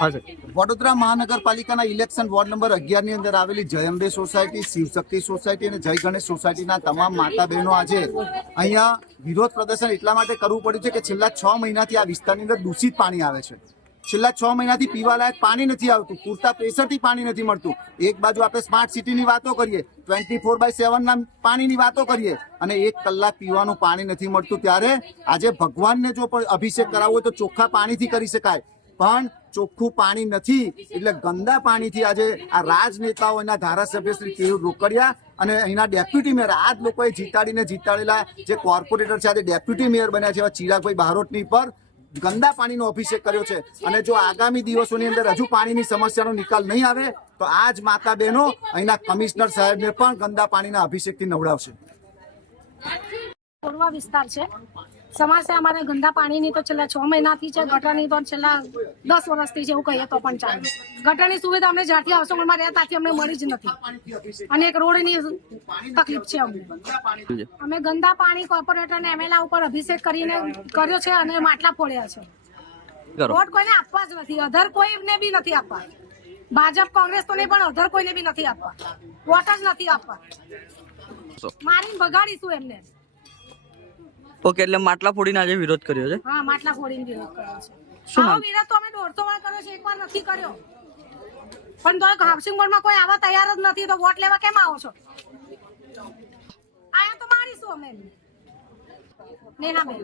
हाँ सर। વડોદરા મહાનગરપાલિકાના election ward number 11 ની અંદર આવેલી જય અંબે સોસાયટી, શિવશક્તિ સોસાયટી અને જય ગણેશ સોસાયટીના તમામ માતા બહેનો આજે અહીંયા વિરોધ પ્રદર્શન એટલા માટે કરવું પડ્યું છે કે છેલ્લા 6 મહિનાથી આ વિસ્તારની અંદર દૂષિત પાણી આવે છે। છેલ્લા 6 મહિનાથી પીવાલાયક પાણી નથી આવતું, પૂરતા પ્રેશરથી પાણી નથી મળતું। એક બાજુ આપણે સ્માર્ટ સિટીની વાતો કરીએ, 24/7 ના પાણીની વાતો કરીએ અને 1 કલાક પીવાનું પાણી નથી મળતું, ત્યારે આજે ભગવાનને જો અભિષેક કરાવવો હોય તો ચોખ્ખા પાણીથી કરી શકાય, પણ ચોખ્ખું પાણી નથી એટલે ગંદા પાણીથી આજે આ રાજનેતાઓ, એના ધારાસભ્ય શ્રી કેયુર રોકડિયા અને અહીંના ડેપ્યુટી મેયર, આ જ લોકોએ જીતાડેલા જે કોર્પોરેટર છે આજે ડેપ્યુટી મેયર બન્યા છે એવા ચિરાગભાઈ બારોટની પર ગંદા પાણીનો અભિષેક કર્યો છે। અને જો આગામી દિવસોની અંદર હજુ પાણીની સમસ્યાનો નિકાલ નહીં આવે તો આ જ માતા બહેનો અહીંના કમિશનર સાહેબને પણ ગંદા પાણીના અભિષેકથી નવડાવશે। પૂર્વ વિસ્તાર છે, સમસ્યા અમારે ગંદા પાણીની તો છેલ્લા 6 મહિનાથી છે, ગટરની તો છેલ્લા 10 વર્ષથી છે એવું કહીએ તો પણ ચાલે। ગટરની સુવિધા અમને જ્યારથી આવસોમાં રહ્યા ત્યાંથી અમને મળી જ નથી અને એક રોડની તકલીફ છે અમને। અમે ગંદા પાણી કોર્પોરેટરને એમએલએ ઉપર અભિષેક કરીને કર્યો છે અને માટલા ફોડ્યા છે। વોટ કોઈને આપવા જ નથી, અધર કોઈને બી નથી આપવા, ભાજપ કોંગ્રેસ તો નહીં પણ અધર કોઈને બી નથી આપવા, વોટ જ નથી આપવા, મારીને ભગાડીશું એમને। ઓકે, એટલે માટલા ફોડીને આજે વિરોધ કર્યો છે? હા, માટલા ફોડીને વિરોધ કર્યો છે। શું આવો વિરોધ તો અમે 150 વાર કર્યો છે, એકવાર નથી કર્યો, પણ તો હાઉસિંગ બોર્ડમાં કોઈ આવવા તૈયાર જ નથી, તો વોટ લેવા કેમ આવો છો? આયા તો મારીશું અમે। નેહાબેન।